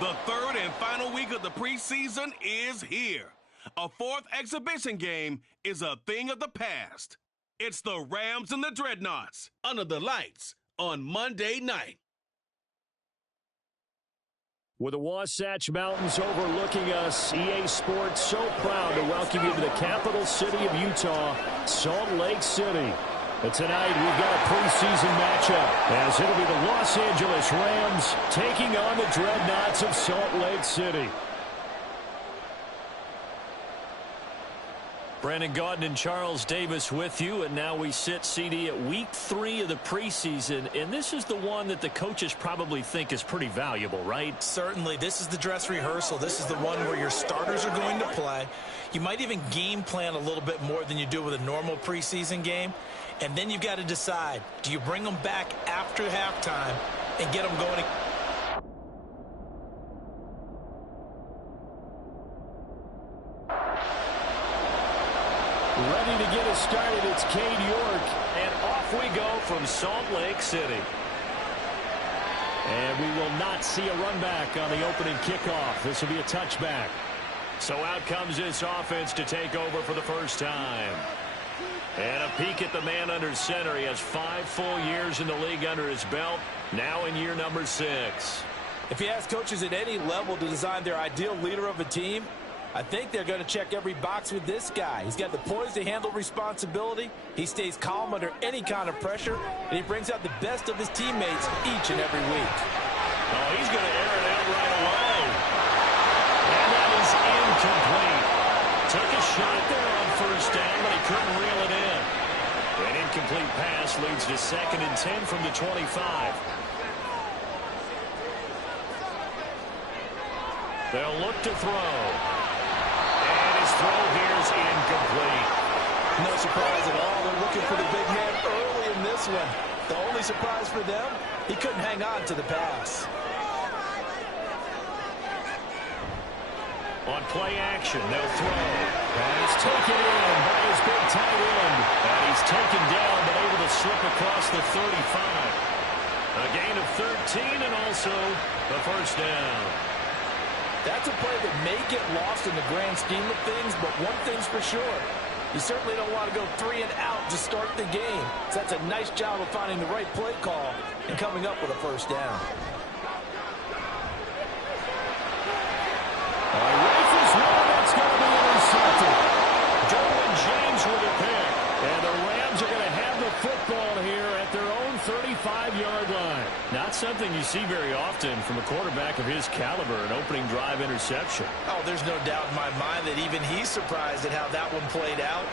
The third and final week of the preseason is here. A fourth exhibition game is a thing of the past. It's the Rams and the Dreadnoughts under the lights on Monday night. With the Wasatch Mountains overlooking us, EA Sports so proud to welcome you to the capital city of Utah, Salt Lake City. But tonight we've got a preseason matchup as it'll be the Los Angeles Rams taking on the Dreadnoughts of Salt Lake City. Brandon Gaudin and Charles Davis with you, and now we sit, CD, at week 3 of the preseason, and this is the one that the coaches probably think is pretty valuable, right? Certainly. This is the dress rehearsal. This is the one where your starters are going to play. You might even game plan a little bit more than you do with a normal preseason game, and then you've got to decide, do you bring them back after halftime and get them going? Ready to get us started, it's Cade York, and off we go from Salt Lake City. And we will not see a run back on the opening kickoff. This will be a touchback. So out comes this offense to take over for the first time. And a peek at the man under center. He has 5 full years in the league under his belt, now in year number 6. If you ask coaches at any level to design their ideal leader of a team, I think they're going to check every box with this guy. He's got the poise to handle responsibility. He stays calm under any kind of pressure, and he brings out the best of his teammates each and every week. Oh, he's going to air it out right away. And that is incomplete. Took a shot there on first down, but he couldn't reel it in. An incomplete pass leads to 2nd and 10 from the 25. They'll look to throw. Throw here's incomplete. No surprise at all. They're looking for the big man early in this one. The only surprise for them, he couldn't hang on to the pass. On play action, they'll throw. Pass taken in by his big tight end. And he's taken down but able to slip across the 35. A gain of 13 and also the first down. That's a play that may get lost in the grand scheme of things, but one thing's for sure. You certainly don't want to go 3 and out to start the game. So that's a nice job of finding the right play call and coming up with a first down. Rifles one, that's going to be intercepted. Derwin James with a pick. And the Rams are going to have the football here at their own 35-yard line. Not something you see very often from a quarterback of his caliber, an opening drive interception. Oh, there's no doubt in my mind that even he's surprised at how that one played out.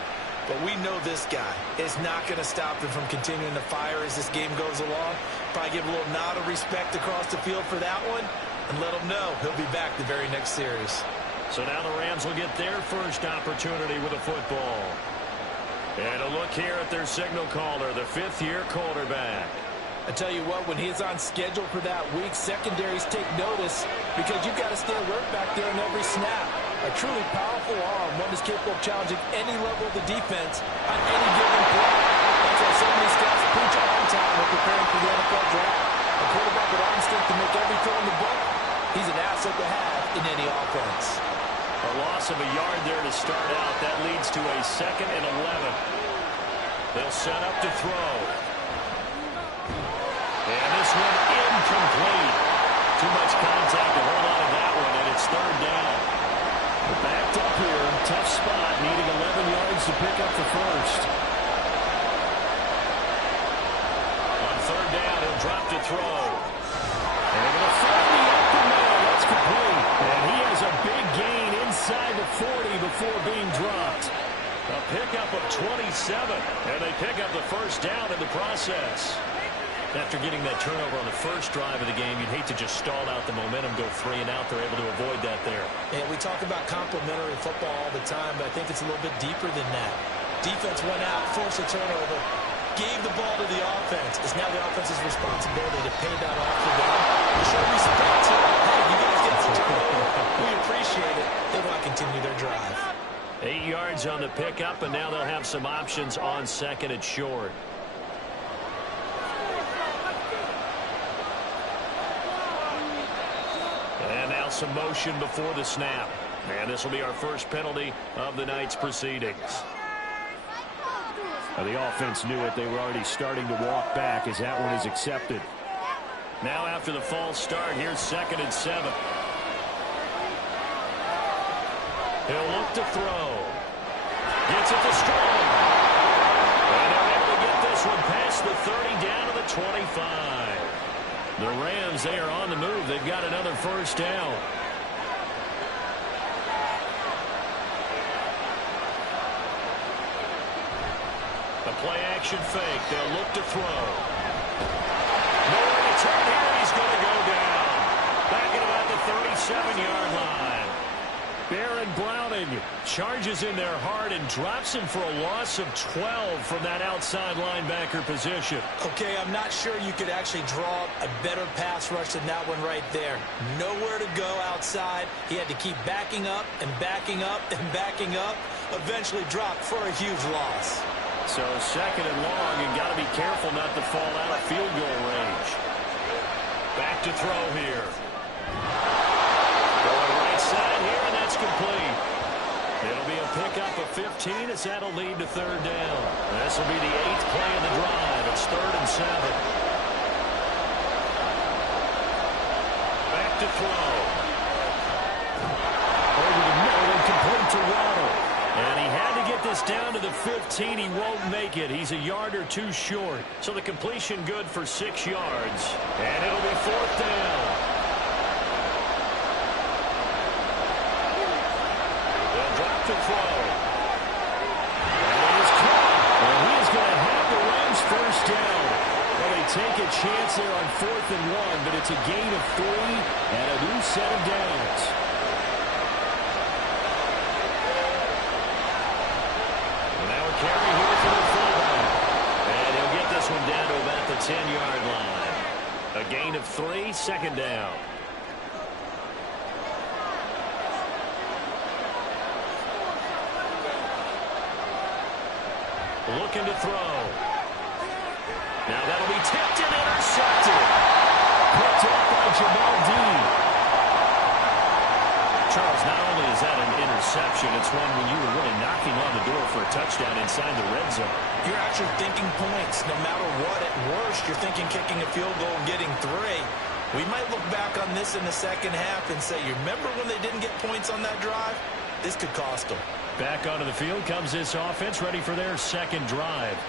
But we know this guy is not going to stop him from continuing to fire as this game goes along. Probably give a little nod of respect across the field for that one and let him know he'll be back the very next series. So now the Rams will get their first opportunity with a football. And a look here at their signal caller, the 5th-year quarterback. I tell you what, when he's on schedule for that week, secondaries take notice because you've got to stay alert back there in every snap. A truly powerful arm, one is capable of challenging any level of the defense on any given play. That's why so many scouts preach arm time when preparing for the NFL draft. A quarterback with arm strength to make every throw in the book, he's an asset to have in any offense. A loss of a yard there to start out. That leads to a 2nd and 11. They'll set up to throw. And this one incomplete. Too much contact to hold on to that one, and it's 3rd down. Backed up here. Tough spot, needing 11 yards to pick up the first. On 3rd down, he'll drop to throw. And they're going to find the open man. That's complete. And he has a big gain inside the 40 before being dropped. A pickup of 27, and they pick up the first down in the process. After getting that turnover on the first drive of the game, you'd hate to just stall out the momentum, go 3 and out. They're able to avoid that there. Yeah, we talk about complementary football all the time, but I think it's a little bit deeper than that. Defense went out, forced a turnover, gave the ball to the offense. It's now the offense's responsibility to pay that off for them. To show respect to, hey, you guys get the turnover. We appreciate it. They want to continue their drive. 8 yards on the pickup, and now they'll have some options on 2nd and short. And now some motion before the snap. And this will be our first penalty of the night's proceedings. The offense knew it. They were already starting to walk back as that one is accepted. Now after the false start, here's 2nd and 7. He'll look to throw. Gets it to Strong. And they're able to get this one past the 30 down to the 25. The Rams, they are on the move. They've got another first down. A play-action fake. They'll look to throw. Nowhere to turn here. He's going to go down. Back at about the 37-yard line. Baron Browning charges in there hard and drops him for a loss of 12 from that outside linebacker position. Okay, I'm not sure you could actually draw a better pass rush than that one right there. Nowhere to go outside. He had to keep backing up and backing up and backing up. Eventually dropped for a huge loss. So 2nd and long, and got to be careful not to fall out of field goal range. Back to throw here. Going right side here, and that's complete. It'll be a pickup of 15 as that'll lead to 3rd down. This will be the 8th play of the drive. It's 3rd and 7. Back to throw. Over the middle and complete to Waddle. And he had to get this down to the 15. He won't make it. He's a yard or two short. So the completion good for 6 yards. And it'll be 4th down. They'll drop to throw. And he is caught. And he is going to have the Rams first down. Well, they take a chance there on 4th and 1, but it's a gain of 3 and a new set of downs. Carry here for the fullback. And he'll get this one down to about the 10-yard line. A gain of 3, 2nd down. Looking to throw. Now that'll be tipped and intercepted. Picked up by Jamal Dean. Charles, not only is that an interception, it's one when you were really knocking on the door for a touchdown inside the red zone. You're actually thinking points. No matter what, at worst, you're thinking kicking a field goal and getting 3. We might look back on this in the second half and say, you remember when they didn't get points on that drive? This could cost them. Back onto the field comes this offense, ready for their 2nd drive.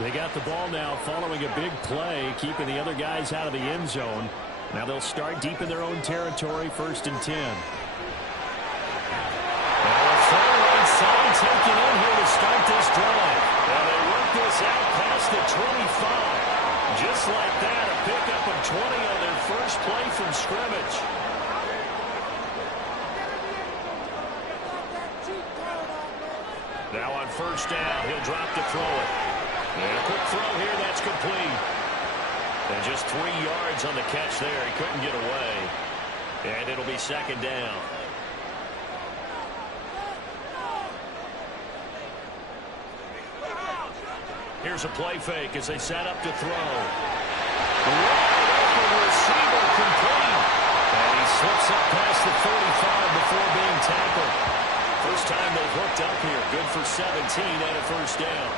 They got the ball now following a big play, keeping the other guys out of the end zone. Now they'll start deep in their own territory, 1st and 10. Side taken in here to start this drive. Now they work this out past the 25. Just like that, a pickup of 20 on their first play from scrimmage. Now on 1st down, he'll drop to throw it. And a quick throw here, that's complete. And just 3 yards on the catch there. He couldn't get away. And it'll be 2nd down. Here's a play fake as they set up to throw. The receiver complete. And he slips up past the 45 before being tackled. First time they've hooked up here. Good for 17 and a 1st down.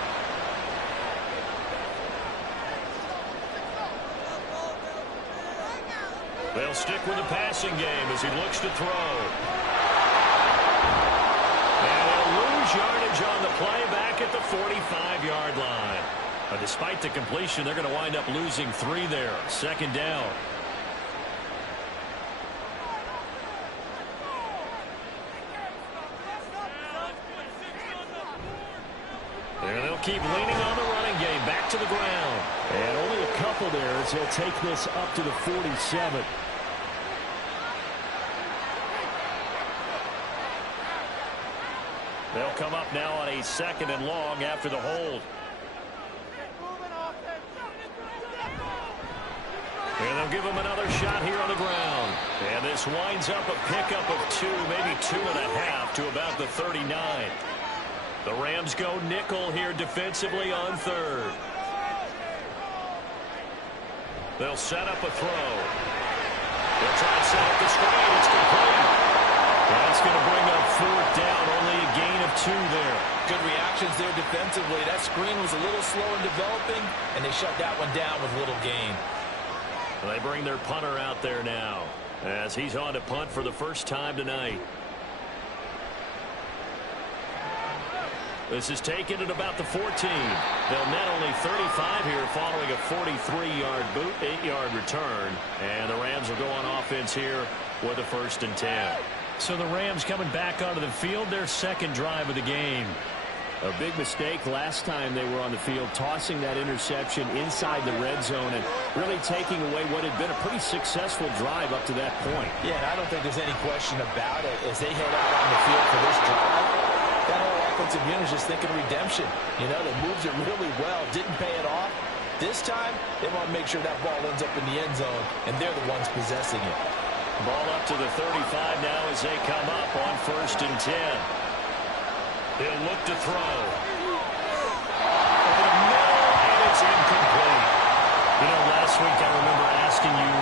They'll stick with the passing game as he looks to throw. And they'll lose yardage on the play back at the 45-yard line. Despite the completion, they're going to wind up losing 3 there. 2nd down. And they'll keep leaning on the running game. Back to the ground. And only a couple there as he'll take this up to the 47. They'll come up now on a 2nd and long after the hold. And they'll give him another shot here on the ground. And this winds up a pickup of 2, maybe 2.5 to about the 39. The Rams go nickel here defensively on 3rd. They'll set up a throw. They'll try and set up the screen. It's complete. That's going to bring up fourth down. Only a gain of 2 there. Good reactions there defensively. That screen was a little slow in developing, and they shut that one down with little gain. They bring their punter out there now as he's on to punt for the first time tonight. This is taken at about the 14. They'll net only 35 here following a 43-yard boot, 8-yard return. And the Rams will go on offense here with a 1st and 10. So the Rams coming back onto the field, their second drive of the game. A big mistake last time they were on the field, tossing that interception inside the red zone and really taking away what had been a pretty successful drive up to that point. Yeah, and I don't think there's any question about it. As they head out on the field for this drive, that whole offensive unit is just thinking redemption. You know, they moved it really well, didn't pay it off. This time, they want to make sure that ball ends up in the end zone, and they're the ones possessing it. Ball up to the 35 now as they come up on 1st and 10. They'll look to throw. Over the middle, and it's incomplete. You know, last week I remember asking you,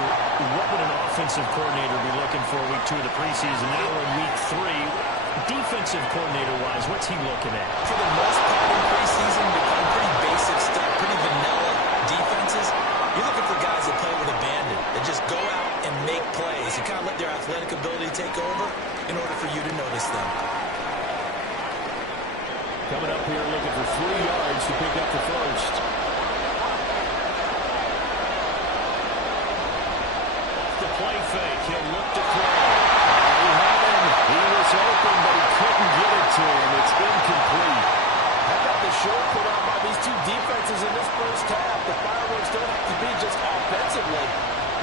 what would an offensive coordinator be looking for week 2 of the preseason? Now we're in week 3. Defensive coordinator-wise, what's he looking at? For the most part in preseason, become pretty basic stuff, pretty vanilla defenses. You're looking for guys that play with abandon, that just go out and make plays and kind of let their athletic ability take over in order for you to notice them. Coming up here looking for 3 yards to pick up the first. Off the play fake, he'll look to throw. He had him. He was open, but he couldn't get it to him. It's incomplete. How about the show put on by these two defenses in this first half? The fireworks don't have to be just offensively.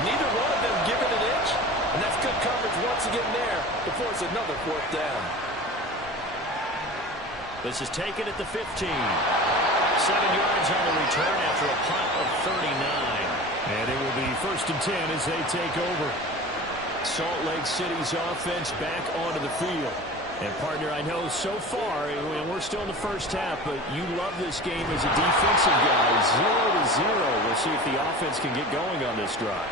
Neither one of them giving an inch. And that's good coverage once again there to force another 4th down. This is taken at the 15. 7 yards on the return after a punt of 39. And it will be 1st and 10 as they take over. Salt Lake City's offense back onto the field. And, partner, I know so far, and we're still in the first half, but you love this game as a defensive guy. 0-0. We'll see if the offense can get going on this drive.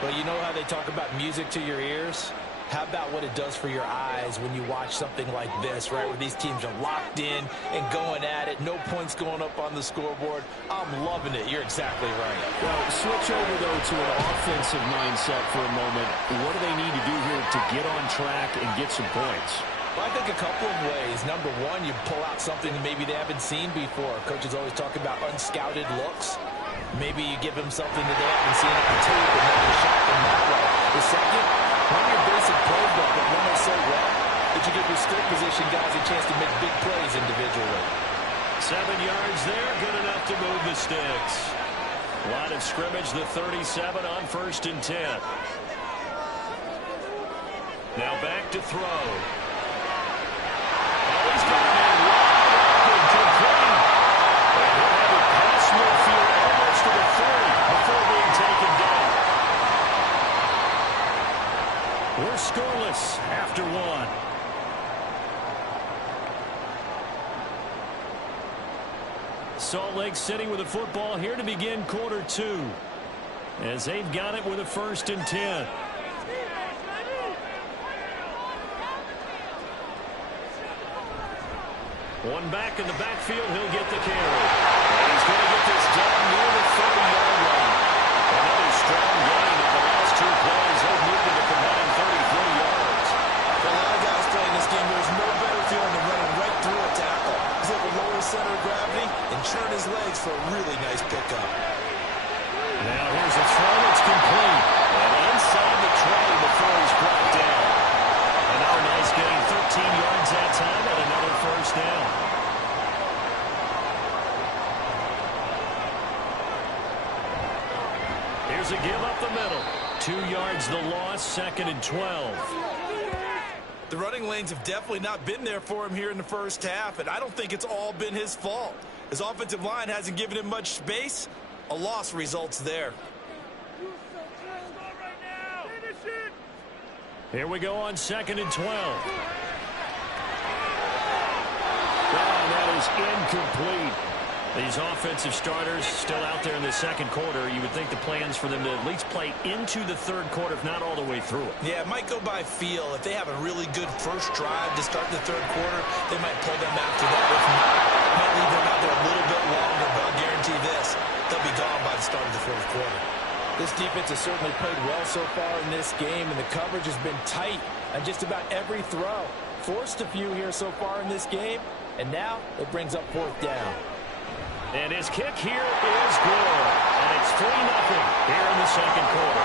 Well, you know how they talk about music to your ears? How about what it does for your eyes when you watch something like this, right, where these teams are locked in and going at it, no points going up on the scoreboard? I'm loving it. You're exactly right. Well, switch over, though, to an offensive mindset for a moment. What do they need to do here to get on track and get some points? Well, I think a couple of ways. Number one, you pull out something that maybe they haven't seen before. Coaches always talk about unscouted looks. Maybe you give them something that they haven't seen on the tape and then you shock them that way. The second, run your basic playbook that run it so well that you give your skill position guys a chance to make big plays individually. 7 yards there, good enough to move the sticks. Line of scrimmage, the 37 on 1st and 10. Now back to throw. He's got a man wide open, complete. And he'll have it past midfield almost to the 30 before being taken down. We're scoreless after 1. Salt Lake City with the football here to begin quarter 2. As they've got it with a 1st and 10. One back in the backfield, he'll get the carry. And he's going to get this down near the 30-yard line. Another strong gain in the last 2 plays. They've moved it to combined 33 yards. For a lot of guys playing this game, there's no better feeling than running right through a tackle. He's able to lower his center of gravity and churn his legs for a really nice pickup. Now here's a throw. It's complete. And inside the tray before he's brought down. Another nice gain, 13 yards that time, and another 1st down. Here's a give up the middle. 2 yards the loss, 2nd and 12. The running lanes have definitely not been there for him here in the first half, and I don't think it's all been his fault. His offensive line hasn't given him much space. A loss results there. Here we go on 2nd and 12. And that is incomplete. These offensive starters still out there in the second quarter. You would think the plans for them to at least play into the third quarter, if not all the way through it. Yeah, it might go by feel. If they have a really good first drive to start the third quarter, they might pull them after that. If not, might leave them out there a little bit longer, but I'll guarantee this, they'll be gone by the start of the fourth quarter. This defense has certainly played well so far in this game, and the coverage has been tight on just about every throw. Forced a few here so far in this game, and now it brings up fourth down. And his kick here is good. And it's 3-0 here in the second quarter.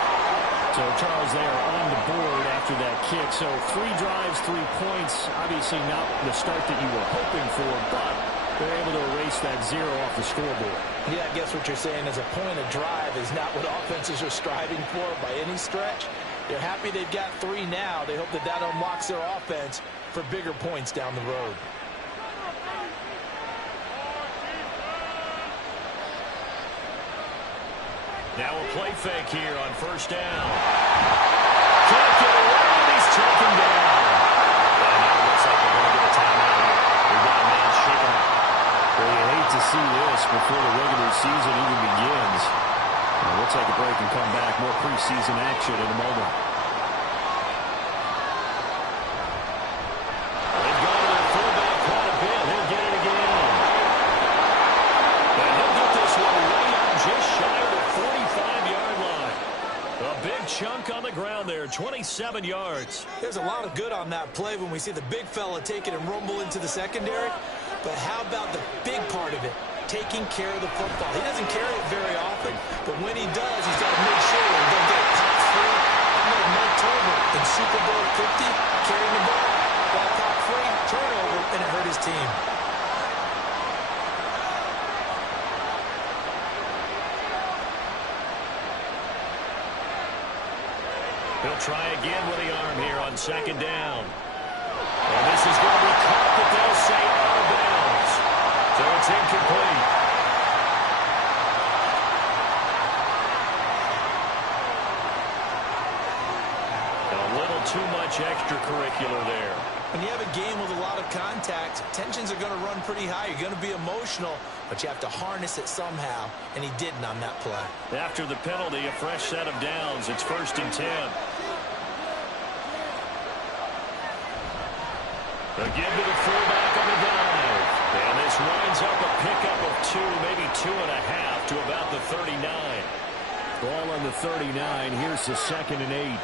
So, Charles, they are on the board after that kick. So, 3 drives, 3 points. Obviously not the start that you were hoping for, but they're able to erase that 0 off the scoreboard. Yeah, I guess what you're saying is a point of drive is not what offenses are striving for by any stretch. They're happy they've got 3 now. They hope that that unlocks their offense for bigger points down the road. Now a play fake here on first down. Can't get away, and he's taken down. And now it looks like we're going to get a timeout here. We've got a man shaking up. Well, you hate to see this before the regular season even begins. We'll take a break and come back. More preseason action in a moment. They've gone to their fullback quite a bit. He'll get it again. And he'll get this one way up just shy of the 45-yard line. A big chunk on the ground there, 27 yards. There's a lot of good on that play when we see the big fella take it and rumble into the secondary. But how about the big part of it, taking care of the football? He doesn't carry it very often, but when he does, he's got to make sure that he doesn't get it caught free. I know Mike Tolbert in Super Bowl 50, carrying the ball caught free, turnover, and it hurt his team. He'll try again with the arm here on second down. And this is going to be caught, but they'll say out of bounds. So it's incomplete. And a little too much extracurricular there. When you have a game with a lot of contact, tensions are going to run pretty high. You're going to be emotional, but you have to harness it somehow, and he didn't on that play. After the penalty, a fresh set of downs. It's 1st and 10. Again to the fullback on the dive. And this winds up a pickup of 2, maybe 2.5 to about the 39. Ball on the 39. Here's the 2nd and 8.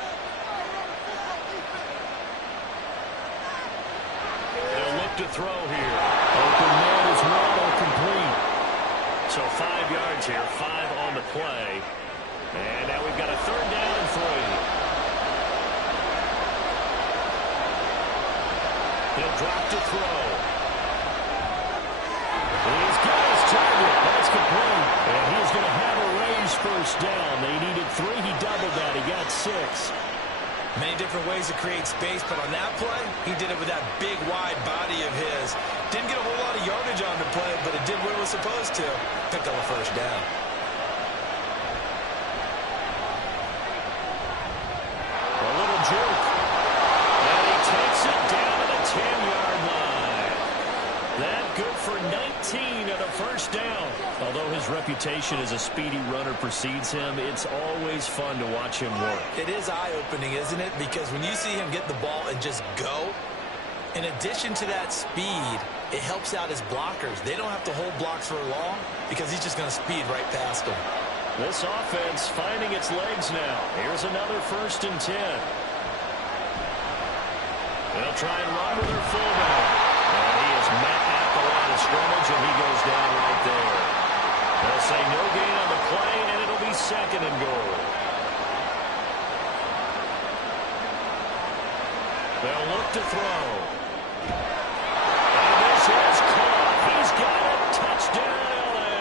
They'll look to throw here. Open man is Waddle complete. So 5 yards here, 5 on the play. And now we've got a 3rd down and 3. He'll drop to throw. He's got his target. That's complete. And he's going to have a raised first down. They needed 3. He doubled that. He got 6. Many different ways to create space, but on that play, he did it with that big, wide body of his. Didn't get a whole lot of yardage on the play, but it did what it was supposed to. Picked up a first down. A little juke. And he takes it down to the 10-yard line. That good for 19 and a first down. Although his reputation as a speedy runner precedes him, it's always fun to watch him work. It is eye-opening, isn't it? Because when you see him get the ball and just go, in addition to that speed, it helps out his blockers. They don't have to hold blocks for long because he's just going to speed right past them. This offense finding its legs now. Here's another 1st and 10. They'll try and run with their fullback. And he is met at the line of scrimmage, and he goes down right there. They'll say no gain on the play, and it'll be 2nd and goal. They'll look to throw. And this is caught. He's got it. Touchdown, L.A.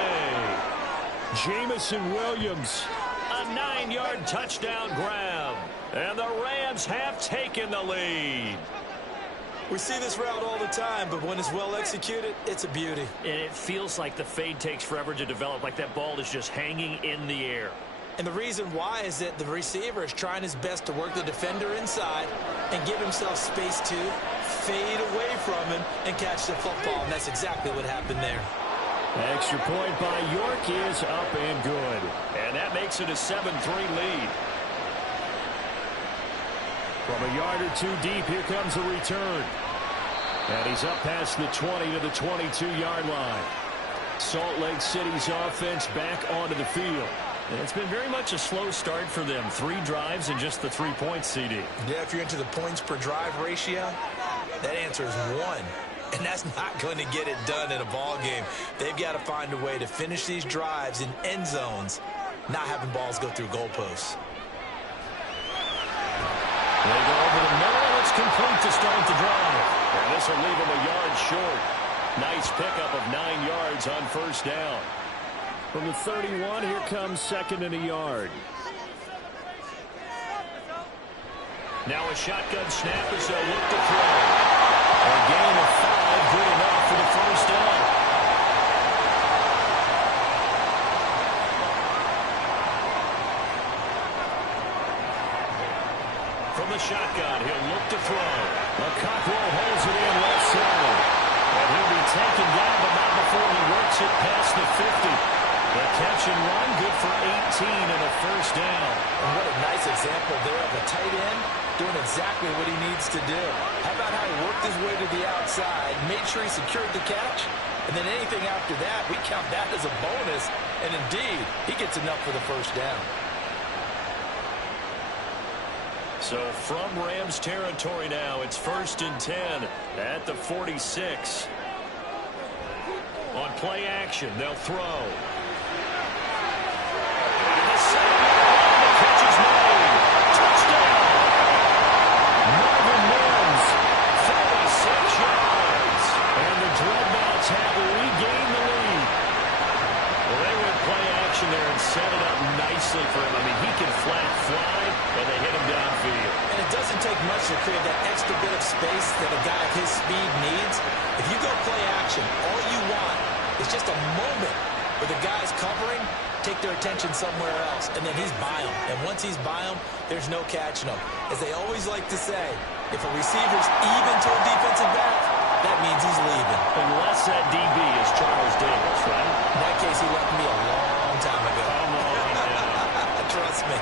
Jamison Williams. A 9-yard touchdown grab. And the Rams have taken the lead. We see this route all the time, but when it's well executed, it's a beauty. And it feels like the fade takes forever to develop, like that ball is just hanging in the air. And the reason why is that the receiver is trying his best to work the defender inside and give himself space to fade away from him and catch the football. And that's exactly what happened there. Extra point by York is up and good. And that makes it a 7-3 lead. From a yard or two deep, here comes the return. And he's up past the 20 to the 22-yard line. Salt Lake City's offense back onto the field. And it's been very much a slow start for them. 3 drives and just the 3 points, CD. Yeah, if you're into the points per drive ratio, that answer is 1. And that's not going to get it done in a ball game. They've got to find a way to finish these drives in end zones, not having balls go through goalposts. They go over the middle, and it's complete to start the drive. And this will leave them a yard short. Nice pickup of 9 yards on first down. From the 31, here comes second and a yard. Now a shotgun snap as they'll look to throw. A gain of 5, good enough for the first down. From the shotgun, he'll look to throw. Cockrell holds it in left side. And he'll be taken down, but not before he works it past the 50. The catch and run, good for 18 and a first down. And what a nice example there of a tight end doing exactly what he needs to do. How about how he worked his way to the outside, made sure he secured the catch, and then anything after that, we count that as a bonus. And indeed, he gets enough for the first down. So from Rams territory now, it's 1st and 10 at the 46. On play action, they'll throw. Set it up nicely for him. I mean, he can flat fly, and they hit him downfield. And it doesn't take much to create that extra bit of space that a guy of his speed needs. If you go play action, all you want is just a moment where the guy's covering, take their attention somewhere else, and then he's by him. And once he's by him, there's no catching him. As they always like to say, if a receiver's even to a defensive back, that means he's leaving. Unless that DB is Charles Davis, right? In that case, he left me a long time ago. Trust me.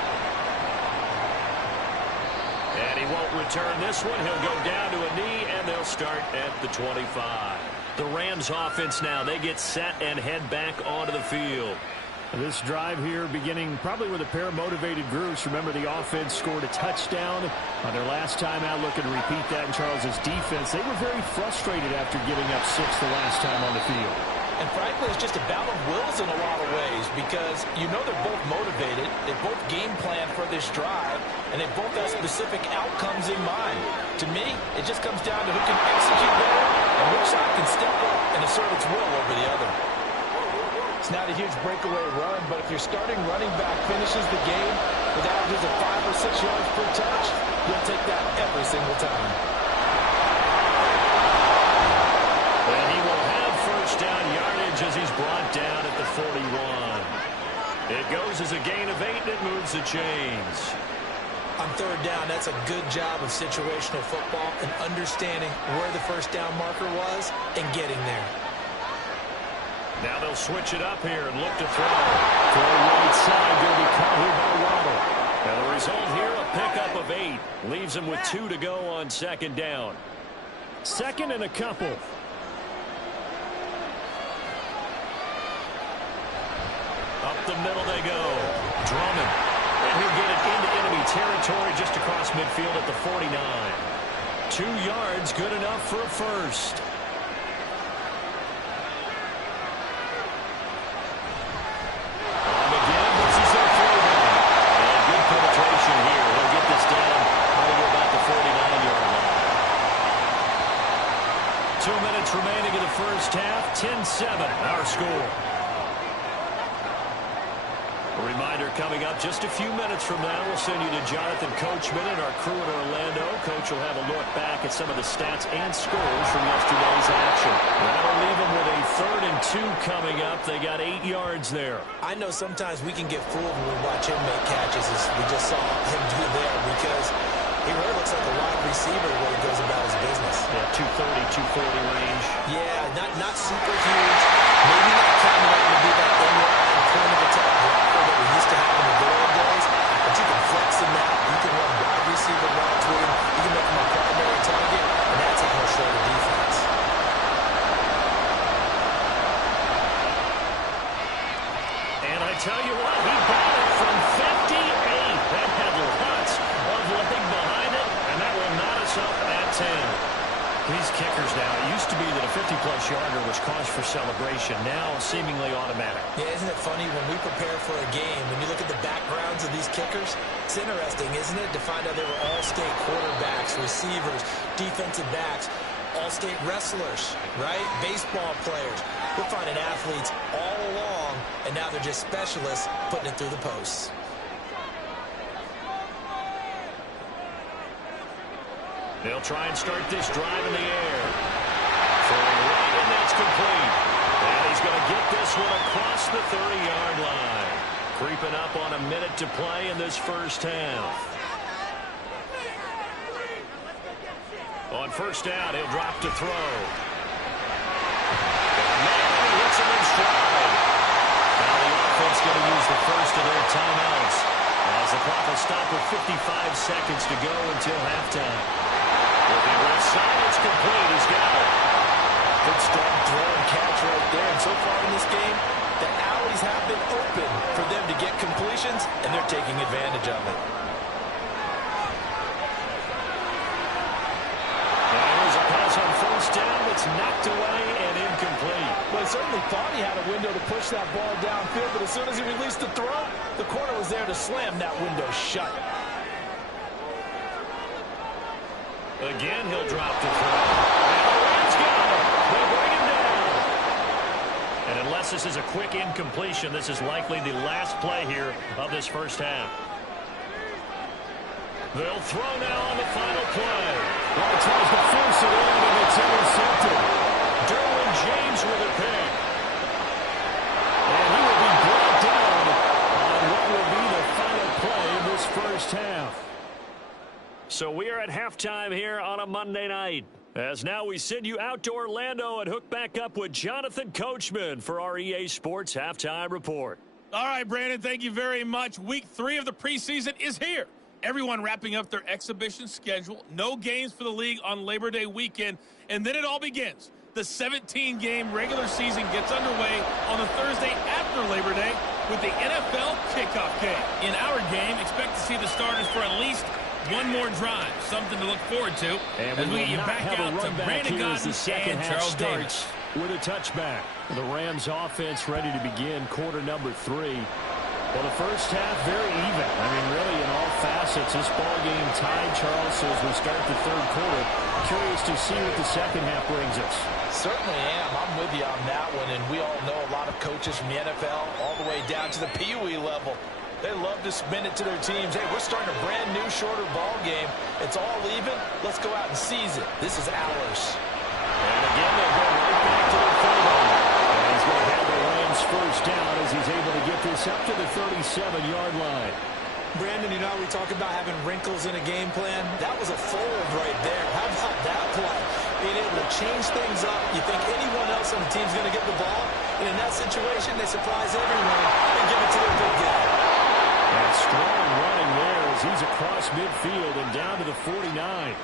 And he won't return this one. He'll go down to a knee, and they'll start at the 25. The Rams offense now, they get set and head back onto the field. This drive here beginning probably with a pair of motivated groups. Remember, the offense scored a touchdown on their last time out. Looking to repeat that in Charles's defense. They were very frustrated after giving up 6 the last time on the field. And frankly, it's just a battle of wills in a lot of ways because you know they're both motivated. They both game plan for this drive, and they both have specific outcomes in mind. To me, it just comes down to who can execute better and which side can step up and assert its will over the other. It's not a huge breakaway run, but if your starting running back finishes the game with averages of 5 or 6 yards per touch, you'll take that every single time. And he will have first down yardage as he's brought down at the 41. It goes as a gain of 8, and it moves the chains. On third down, that's a good job of situational football and understanding where the first down marker was and getting there. Now they'll switch it up here and look to throw. To the right side, going to be caught here by Waddle. And the result here, a pickup of 8. Leaves him with 2 to go on second down. Second and a couple. Up the middle they go. Drummond. And he'll get it into enemy territory just across midfield at the 49. 2 yards, good enough for a first. Remaining in the first half, 10-7, our score. A reminder coming up just a few minutes from now, we'll send you to Jonathan Coachman and our crew in Orlando. Coach will have a look back at some of the stats and scores from yesterday's action. That'll leave them with a 3rd and 2 coming up. They got 8 yards there. I know sometimes we can get fooled when we watch him make catches, as we just saw him do there, because he really looks like a wide receiver the way he goes about his business. Yeah, 230, 240 range. Yeah, not super huge. Maybe not tell you what, he got it from 58. That had lots of leg behind it, and that will knot us up at 10. These kickers now, it used to be that a 50-plus yarder was cause for celebration. Now, seemingly automatic. Yeah, isn't it funny when we prepare for a game, when you look at the backgrounds of these kickers, it's interesting, isn't it, to find out they were all-state quarterbacks, receivers, defensive backs, all-state wrestlers, right? Baseball players. We're finding athletes all along, and now they're just specialists putting it through the posts. They'll try and start this drive in the air. Throwing right, and that's complete. And he's going to get this one across the 30-yard line. Creeping up on a minute to play in this first half. On first down, he'll drop to throw. And he hits him in stride. Now the offense going to use the first of their timeouts, as the clock will stop with 55 seconds to go until halftime. Looking left side, it's complete. He's got it. Good strong throw and catch right there. And so far in this game, the alleys have been open for them to get completions, and they're taking advantage of it. And here's a pass on first down that's knocked away and incomplete. Well, he certainly thought he had a window to push that ball downfield, but as soon as he released the throw, the corner was there to slam that window shut. Again, he'll drop to throw. And the Rams got him. They'll bring him down. And unless this is a quick incompletion, this is likely the last play here of this first half. They'll throw now on the final play. Well, tries to force it in, and it's intercepted. Derwin James with a pick. And he will be brought down on what will be the final play of this first half. So we are at halftime here on a Monday night. As now we send you out to Orlando and hook back up with Jonathan Coachman for our EA Sports Halftime Report. All right, Brandon, thank you very much. Week 3 of the preseason is here. Everyone wrapping up their exhibition schedule. No games for the league on Labor Day weekend. And then it all begins. The 17-game regular season gets underway on the Thursday after Labor Day with the NFL kickoff game. In our game, expect to see the starters for at least one more drive. Something to look forward to. And as we get you back out to Brandon Gaudin and Charles Davis. With a touchback. The Rams offense ready to begin quarter number 3. Well, the first half very even. I mean, really in all facets, this ball game tied, Charles, so as we start the third quarter. Curious to see what the second half brings us. Certainly am. I'm with you on that one, and we all know a lot of coaches from the NFL all the way down to the Pee Wee level. They love to spin it to their teams. Hey, we're starting a brand new, shorter ball game. It's all even. Let's go out and seize it. This is ours. And again, they'll go right back to the 30. And he's going to have the Rams first down as he's able to get this up to the 37-yard line. Brandon, you know, we talk about having wrinkles in a game plan. That was a fold right there. How about that play? Being able to change things up. You think anyone else on the team's going to get the ball? And in that situation, they surprise everyone and give it to their big guy. And strong running there as he's across midfield and down to the 49.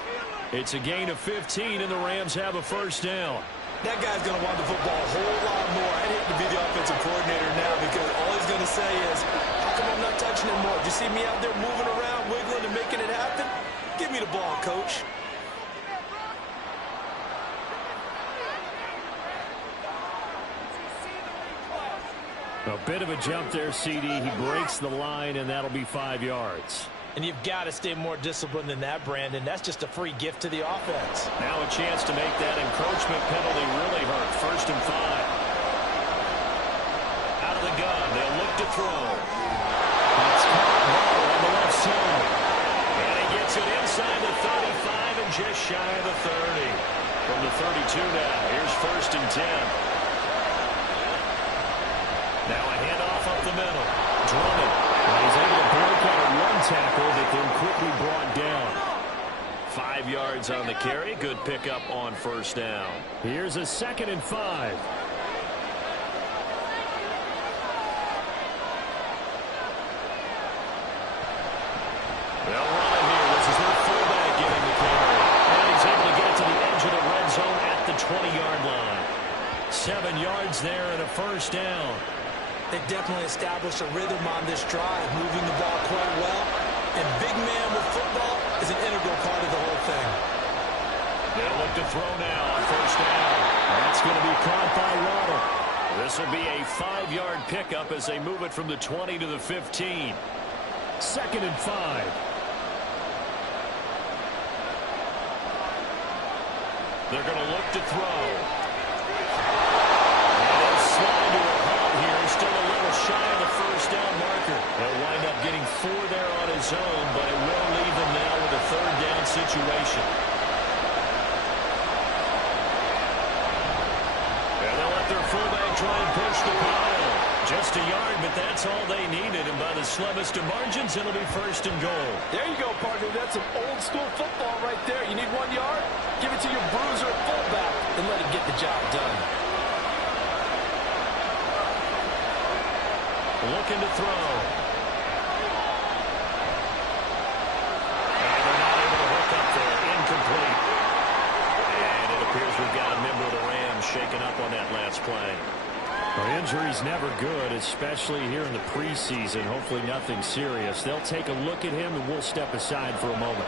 It's a gain of 15, and the Rams have a first down. That guy's going to want the football a whole lot more. I'd hate to be the offensive coordinator now because all he's going to say is, how come I'm not touching it more? Do you see me out there moving around, wiggling and making it happen? Give me the ball, coach. A bit of a jump there, CD. He breaks the line, and that'll be 5 yards. And you've got to stay more disciplined than that, Brandon. That's just a free gift to the offense. Now a chance to make that encroachment penalty really hurt. 1st and 5. Out of the gun. They'll look to throw. It's caught low on the left side. And he gets it inside the 35 and just shy of the 30. From the 32 now. Here's 1st and 10. Now a handoff up the middle. Drummond. He's able to break out a run tackle, but then quickly brought down. 5 yards on the carry. Good pickup on first down. Here's a 2nd and 5. They'll run it here. This is their fullback getting the carry. And he's able to get it to the edge of the red zone at the 20-yard line. 7 yards there and a first down. They definitely established a rhythm on this drive, moving the ball quite well. And big man with football is an integral part of the whole thing. They'll look to throw now on first down. That's going to be caught by Waddle. This will be a 5-yard pickup as they move it from the 20 to the 15. 2nd and 5. They're going to look to throw. And they'll slide to a halt here. Still a little shy of the first down marker. They'll wind up getting 4 there on his own, but it will leave him now with a 3rd down situation. And they'll let their fullback try and push the pile. Just a yard, but that's all they needed. And by the slimmest of margins, it'll be 1st and goal. There you go, partner. That's some old-school football right there. You need 1 yard? Give it to your bruiser at fullback and let him get the job done. Looking to throw. And they're not able to hook up there. Incomplete. And it appears we've got a member of the Rams shaken up on that last play. Well, injury's never good, especially here in the preseason. Hopefully nothing serious. They'll take a look at him, and we'll step aside for a moment.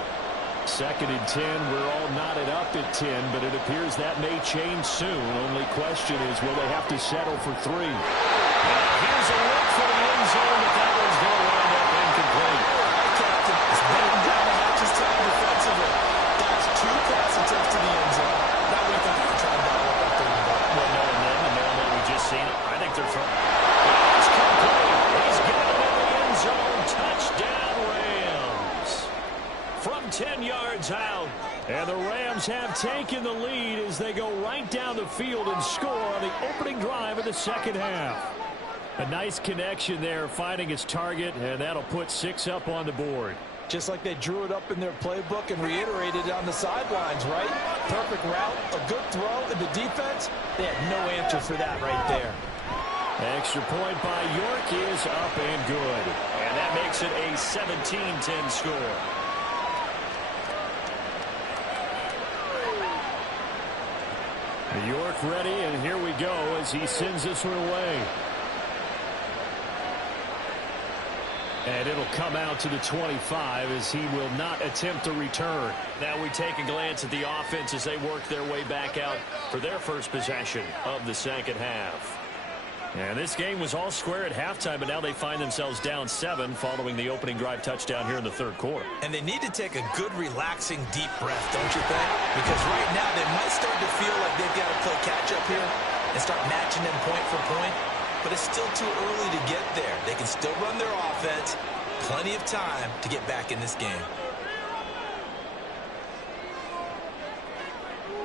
2nd and 10. We're all knotted up at 10, but it appears that may change soon. Only question is, will they have to settle for 3? Here's a look for the end zone, but that one's going to wind up incomplete. Captain, it's letting down the hatches time defensively. That's 2 pass attempts to the end zone. Now we think they can try and dial up that 3rd and goal. Well, knowing them and knowing what we just seen, I think they're trying. It's complete. He's got it in the end zone. Touchdown, Rams. From 10 yards out. And the Rams have taken the lead as they go right down the field and score on the opening drive of the 2nd half. A nice connection there, finding his target, and that'll put 6 up on the board. Just like they drew it up in their playbook and reiterated it on the sidelines, right? Perfect route, a good throw, and the defense, they had no answer for that right there. Extra point by York is up and good. And that makes it a 17-10 score. York ready, and here we go as he sends this one away. And it'll come out to the 25 as he will not attempt to return. Now we take a glance at the offense as they work their way back out for their first possession of the 2nd half. And this game was all square at halftime, but now they find themselves down 7 following the opening drive touchdown here in the 3rd quarter. And they need to take a good, relaxing, deep breath, don't you think? Because right now they might start to feel like they've got to play catch-up here and start matching them point for point. But it's still too early to get there. They can still run their offense. Plenty of time to get back in this game.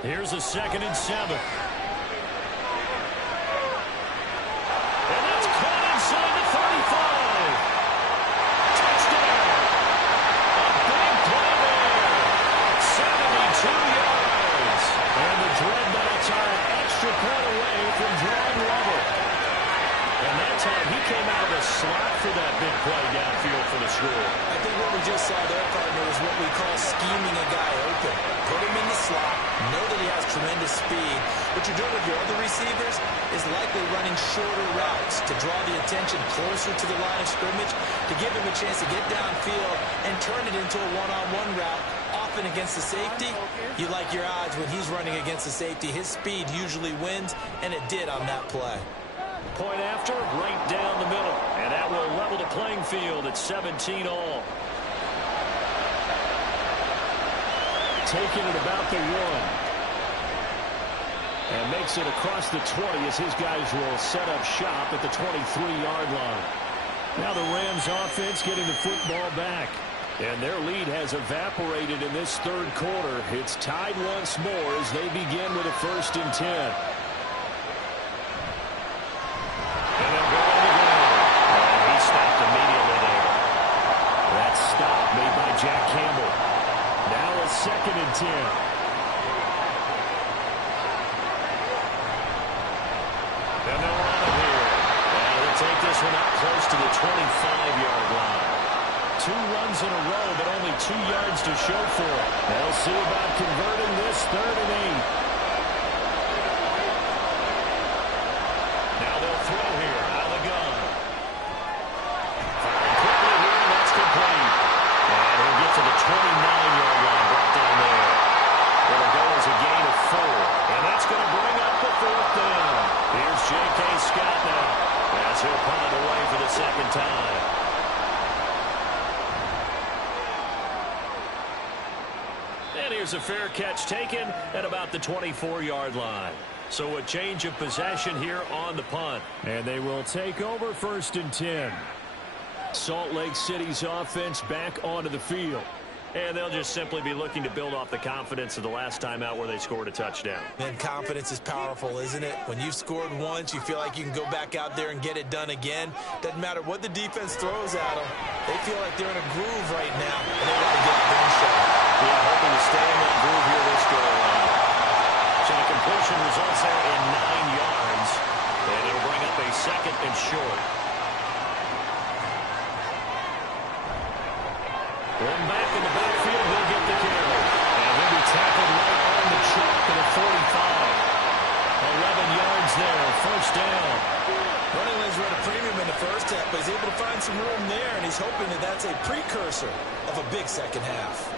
Here's a 2nd and 7. And that's caught inside the 35. Touchdown. A big play there. 72 yards. And the Dreadnoughts are an extra point away from drawing level. And that's how he came out of the slot for that big play downfield for the score. I think what we just saw there, partner, is what we call scheming a guy open. Put him in the slot, know that he has tremendous speed. What you're doing with your other receivers is likely running shorter routes to draw the attention closer to the line of scrimmage, to give him a chance to get downfield and turn it into a one-on-one route. Often against the safety, you like your odds when he's running against the safety. His speed usually wins, and it did on that play. Point after, right down the middle. And that will level the playing field at 17 all. Taking it about the 1. And makes it across the 20 as his guys will set up shop at the 23-yard line. Now the Rams offense getting the football back. And their lead has evaporated in this 3rd quarter. It's tied once more as they begin with a 1st and 10. Made by Jack Campbell. Now a 2nd and 10. And they'll run it here. And they'll take this one up close to the 25-yard line. 2 runs in a row, but only 2 yards to show for it. They'll see about converting this 3rd and 8. Now they'll throw here out of the gun. J.K. Scott now as he'll punt it away for the second time. And here's a fair catch taken at about the 24-yard line. So a change of possession here on the punt. And they will take over 1st and 10. Salt Lake City's offense back onto the field. And they'll just simply be looking to build off the confidence of the last time out where they scored a touchdown. Man, confidence is powerful, isn't it? When you've scored once, you feel like you can go back out there and get it done again. Doesn't matter what the defense throws at them. They feel like they're in a groove right now, and they want to get it done shot. Yeah, hoping to stay in that groove here this go around. So the completion results there in 9 yards, and it'll bring up a 2nd and short. And back in the backfield, he'll get the carry. And he'll be tackled right on the chalk of the 45. 11 yards there, 1st down. Running lanes were at a premium in the first half, but he's able to find some room there, and he's hoping that that's a precursor of a big second half.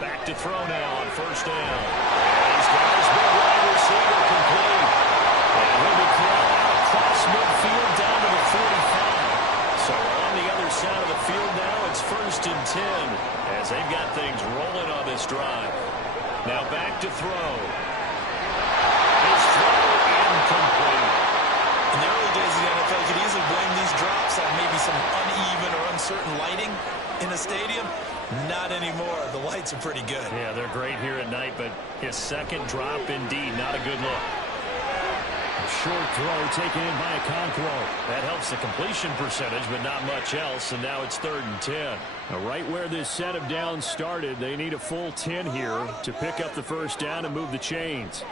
Back to throw now on 1st down. And he's got his big wide receiver complete. And he'll be thrown out across midfield down to the 45. So on the other side of the field now, it's 1st and 10 as they've got things rolling on this drive. Now back to throw. His throw incomplete. In the early days of the NFL, you could easily blame these drops on maybe some uneven or uncertain lighting in a stadium. Not anymore. The lights are pretty good. Yeah, they're great here at night, but his second drop, indeed, not a good look. Short throw taken in by Okonkwo. That helps the completion percentage, but not much else, and now it's 3rd and 10. Now, right where this set of downs started, they need a full 10 here to pick up the 1st down and move the chains.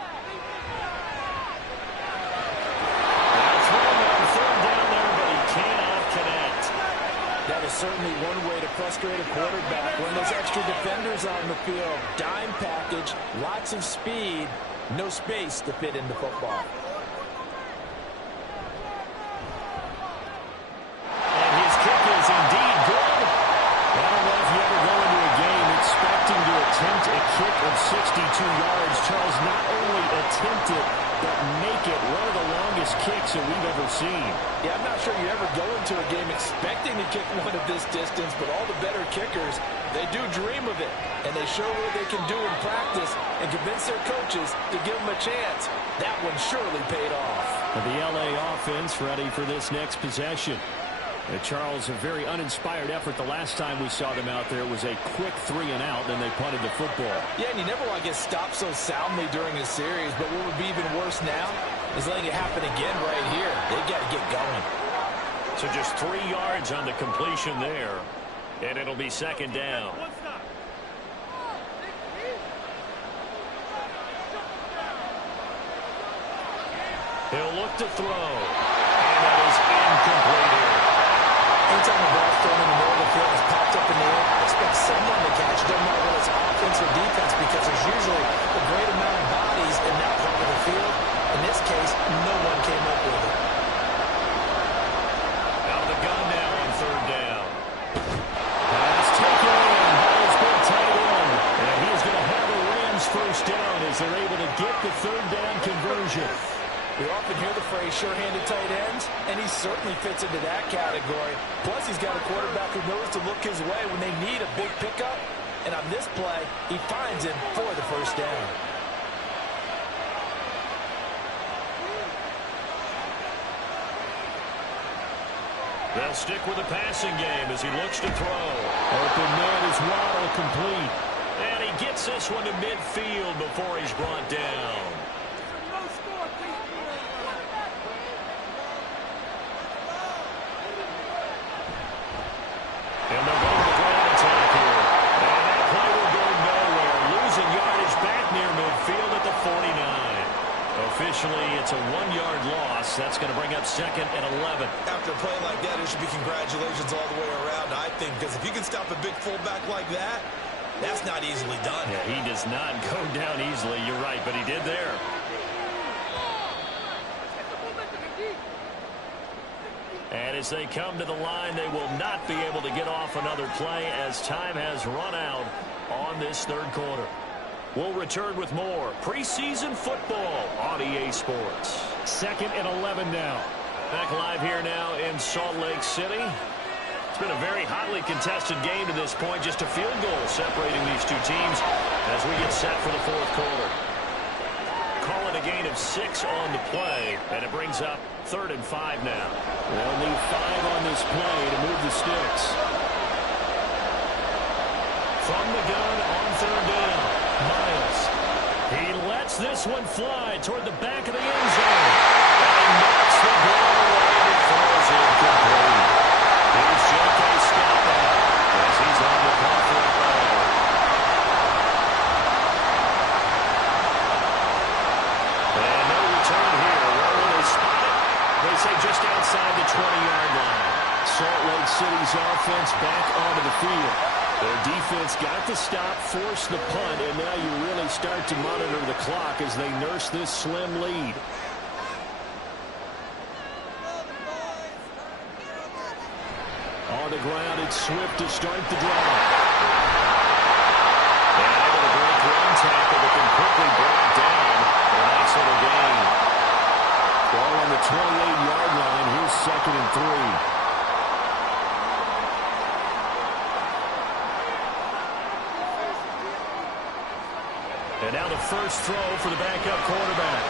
That is certainly one way to frustrate a quarterback when there's extra defenders on the field. Dime package, lots of speed, no space to fit into football. And his kick is indeed good. I don't know if you ever go into a game expecting to attempt a kick of 62 yards. Charles, not only attempt it, but make it one of the longest kicks that we've ever seen. Yeah, I'm not sure you ever go into a game expecting to kick one of this distance, but all the better kickers, they do dream of it, and they show what they can do in practice and convince their coaches to give them a chance. That one surely paid off. The L.A. offense ready for this next possession. Charles, a very uninspired effort the last time we saw them out there. It was a quick 3-and-out, then they punted the football. Yeah, and you never want to get stopped so soundly during a series, but what would be even worse now is letting it happen again right here. They've got to get going. So just 3 yards on the completion there, and it'll be 2nd down. He'll look to throw, and that is incomplete here. Anytime the ball's thrown in the middle of the field, it's popped up in the air, expect someone to catch it. Doesn't matter whether it's offense or defense, because there's usually a great amount of bodies in that part of the field. In this case, no one came up with it. Out of the gun now on 3rd down. Pass taken in. Ball's been tight end. And he's going to have the Rams 1st down as they're able to get the 3rd down conversion. We often hear the phrase sure-handed tight ends, and he certainly fits into that category. Plus, he's got a quarterback who knows to look his way when they need a big pickup. And on this play, he finds him for the 1st down. They'll stick with the passing game as he looks to throw. Open man is Waddle complete. And he gets this one to midfield before he's brought down. And they're going to ground attack here. And that play will go nowhere. Losing yardage back near midfield at the 49. Officially, it's a 1-yard loss. That's going to bring up 2nd and 11. After a play like that, it should be congratulations all the way around, I think, because if you can stop a big fullback like that, that's not easily done. Yeah, he does not go down easily. You're right, but he did there. And as they come to the line, they will not be able to get off another play as time has run out on this 3rd quarter. We'll return with more preseason football on EA Sports. 2nd and 11 now. Back live here now in Salt Lake City. It's been a very hotly contested game to this point. Just a field goal separating these two teams as we get set for the 4th quarter. Call it a gain of 6 on the play, and it brings up 3rd and 5 now. They'll need 5 on this play to move the sticks. From the gun on 3rd down, Miles. He lets this one fly toward the back of the end zone. And he knocks the ball away and throws it complete. Here's J.K. Scott as he's on the call for a ball. And no return here. Where will they spot it? They say just outside the 20-yard line. Salt Lake City's offense back onto the field. Their defense got the stop, forced the punt, and now you really start to monitor the clock as they nurse this slim lead. On the ground, it's Swift to start the drive. And able to break one tackle, but then quickly brought down for a nice little gain. Ball on the 28-yard line. Here's 2nd and 3. And now the first throw for the backup quarterback.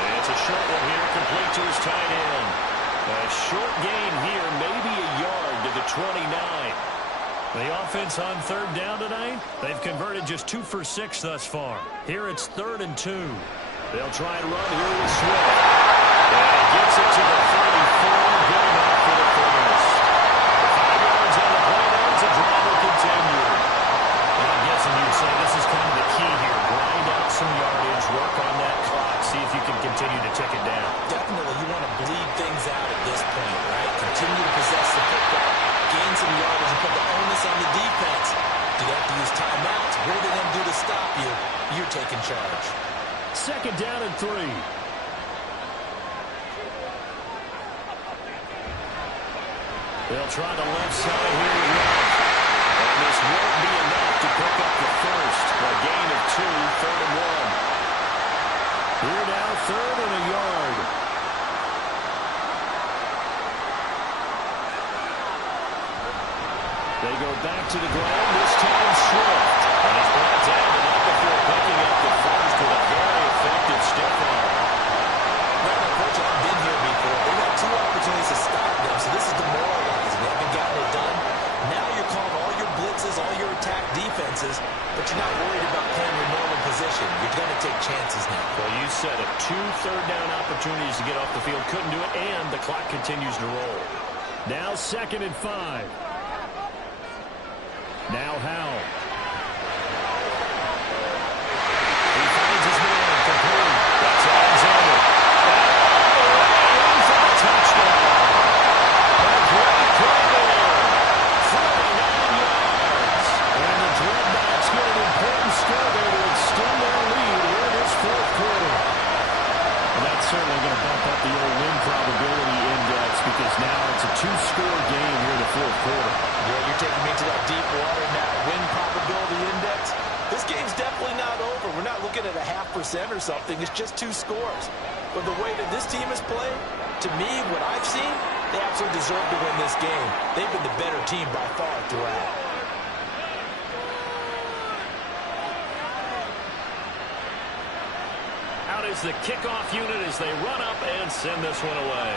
And it's a short one here, complete to his tight end. A short gain here, maybe a yard to the 29. The offense on 3rd down tonight, they've converted just 2 for 6 thus far. Here it's 3rd and 2. They'll try and run here with Swift. And he gets it to the 34, good enough for the first. 5 yards on the play, now the drive will continue. And I'm guessing you'd say this is kind of the key here. Grind out some yardage, work on that clock, see if you can continue to tick it down. Definitely, you want to bleed things out at this point, right? Continue to possess the football, gain some yardage, and put the onus on the defense. Do they have to use timeouts? What are they going to do to stop you? You're taking charge. 2nd down and 3. They'll try the left side here with Love. And this won't be enough to pick up the first. A gain of 2, 3rd and 1. Here now, 3rd and a yard. They go back to the ground, this time Swift. And he's brought down enough before picking up the first with a very effective stiff arm. Right, Coach, I've been here before. They've had 2 opportunities to stop them, so this is demoralizing. They haven't gotten it done. Now you're calling all your blitzes, all your attack defenses, but you're not worried about playing your normal position. You're going to take chances now. Well, you said it. 2 third-down opportunities to get off the field. Couldn't do it, and the clock continues to roll. Now 2nd and 5. Now Howell. He finds his man complete. That's Alexander. And for a touchdown. A great play there. 49 yards. And the Dreadnoughts get an important score there to extend their lead here in this 4th quarter. And that's certainly going to bump up the old win probability index because now it's a 2-score game here in the 4th quarter. Yeah, you're taking me to that deep water now. Win probability index. This game's definitely not over. We're not looking at a 0.5% or something. It's just 2 scores. But the way that this team has played, to me, what I've seen, they absolutely deserve to win this game. They've been the better team by far throughout. Out is the kickoff unit as they run up and send this one away.